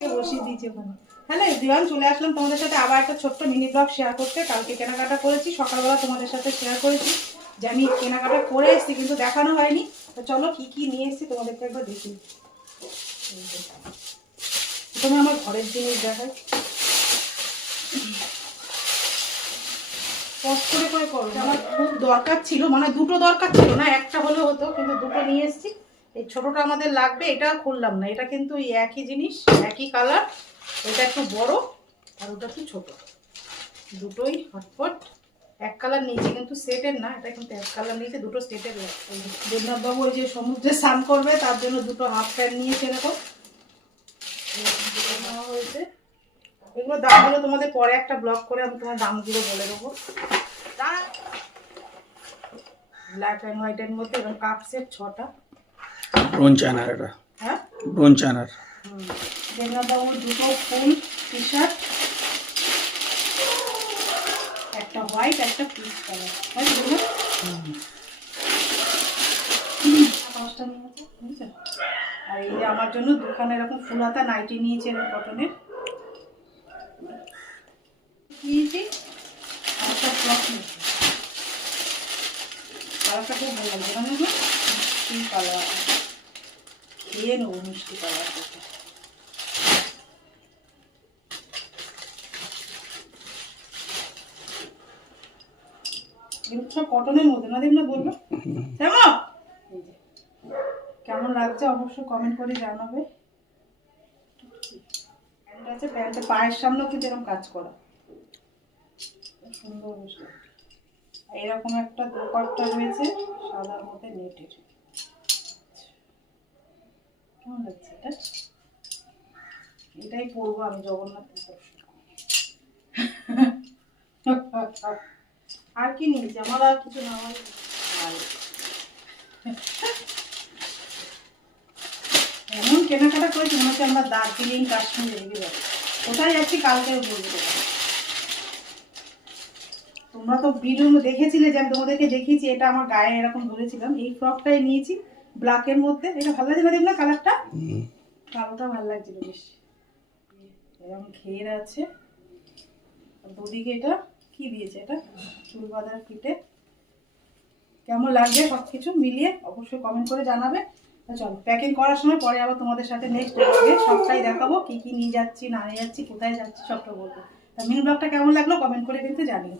বসিয়ে দিয়েছি ওখানে। হ্যালো এভরিওয়ান, চলে আসলাম তোমাদের সাথে আবার একটা ছোট্ট মিনি ব্লগ শেয়ার করতে। কালকে কেনাকাটা করেছি, সকালবেলা তোমাদের সাথে শেয়ার করেছি যে আমি কেনাকাটা করে এসেছি, কিন্তু দেখানো হয়নি। তো চলো কি কি নিয়ে এসেছি তোমাদেরকে একবার দেখি। প্রথমে আমার ঘরের জিনিস দেখাই, কষ্ট করে করো। আমার খুব দরকার ছিল, মানে দুটো দরকার ছিল না, একটা হলেও হতো, কিন্তু দুটো নিয়ে এসেছি। এই ছোটটা আমাদের লাগবে, এটা খুললাম না। এটা কিন্তু এই একই জিনিস, একই কালার। এটা একটু বড় আর ওটা একটু ছোট, দুটোই হটপট এক কালার নিয়েছে, কিন্তু সেটের না। এটা কিন্তু এক কালার নিয়েছে, দুটো সেটের লাগবে। দেবনাথবাবু ওই যে সমুদ্রে স্নান করবে, তার জন্য দুটো হাফ প্যান্ট নিয়েছে। এরকম নেওয়া হয়েছে। এগুলো দামগুলো তোমাদের পরে একটা ব্লগ করে আমি তোমার দামগুলো বলে দেবো। ব্ল্যাক অ্যান্ড হোয়াইটের মধ্যে এরকম কাপ সেট 6টা। ব্রোঞ্জ আনার, এটা হ্যাঁ ব্রোঞ্জ আনার। দেবনাথবাবুর দুটো ফুল টি শার্ট, একটা হোয়াইট একটা পিচ কালার। পাঁচটা নিয়েছে, বুঝছেন? আর এই যে আমার জন্য দুখানা এরকম ফুল হাতা নাইটি নিয়েছে, এরকম কটনের নিয়েছি। আর একটা ফ্রক নিয়েছি, কালারটা খুব ভালো লাগছে। মানে মিষ্টি কালার, খেয়ে নেবো মিষ্টি কালার। এগুলো সব কটনের মধ্যে না, দেখলে বলবো কেমন লাগছে অবশ্যই কমেন্ট করে জানাবে। প্যান্ট আছে, প্যান্টের পায়ের সামনেও কিন্তু এরকম কাজ করা, সুন্দর। এরকম একটা দোপাট্টা রয়েছে সাদার মধ্যে নেটের। কেমন লাগছে এটা? এটাই পরবো আমি জগন্নাথ দর্শন। আর কি নিয়েছি? আমার আর কিছু না। এমন কেনাকাটা করেছি মনে হচ্ছে আমরা দার্জিলিং কাশ্মীর এদিকে যাবো। কোথায় যাচ্ছি কালকেও বলবো। তোমরা তো ভিডিও দেখেছিলে যে আমি তোমাদেরকে দেখিয়েছি, এটা আমার গায়ে এরকম ধরেছিলাম। এই ফ্রকটাই নিয়েছি ব্ল্যাকের মধ্যে। এটা ভালো লাগছে না? দেখলাম কালারটা, কালোটা ভালো লাগছিল বেশ। এরকম ঘের আছে, দুদিকে এটা কি দিয়েছে, এটা চুল বাঁধার ফিটে। কেমন লাগবে সবকিছু মিলিয়ে অবশ্যই কমেন্ট করে জানাবে। চলো প্যাকিং করার সময় পরে আবার তোমাদের সাথে নেক্সট ব্লগে সবটাই দেখাবো, কি কি নিয়ে যাচ্ছি না নিয়ে যাচ্ছি, কোথায় যাচ্ছি সবটা বলবো। তা মিনি ব্লগটা কেমন লাগলো কমেন্ট করে কিন্তু জানিও।